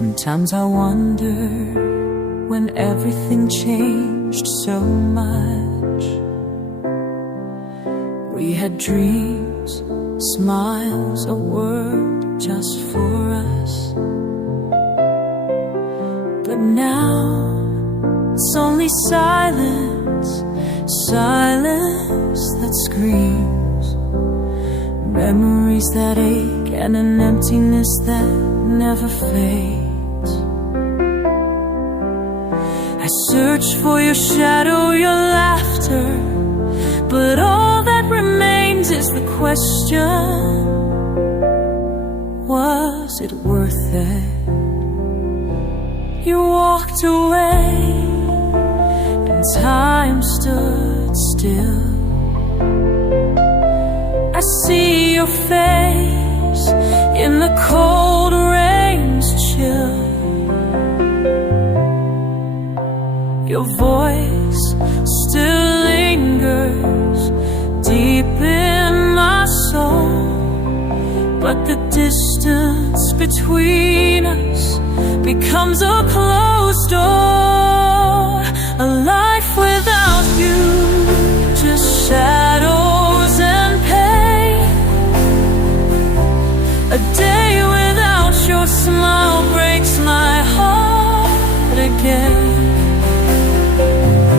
Sometimes I wonder when everything changed so much. We had dreams, smiles, a word just for us. But now it's only silence, silence that screams, memories that ache and an emptiness that never fades. I search for your shadow, your laughter, but all that remains is the question: was it worth it? You walked away and time stood still. I see your face in the cold rain's chill. Your voice still lingers deep in my soul, but the distance between us becomes a closed door, a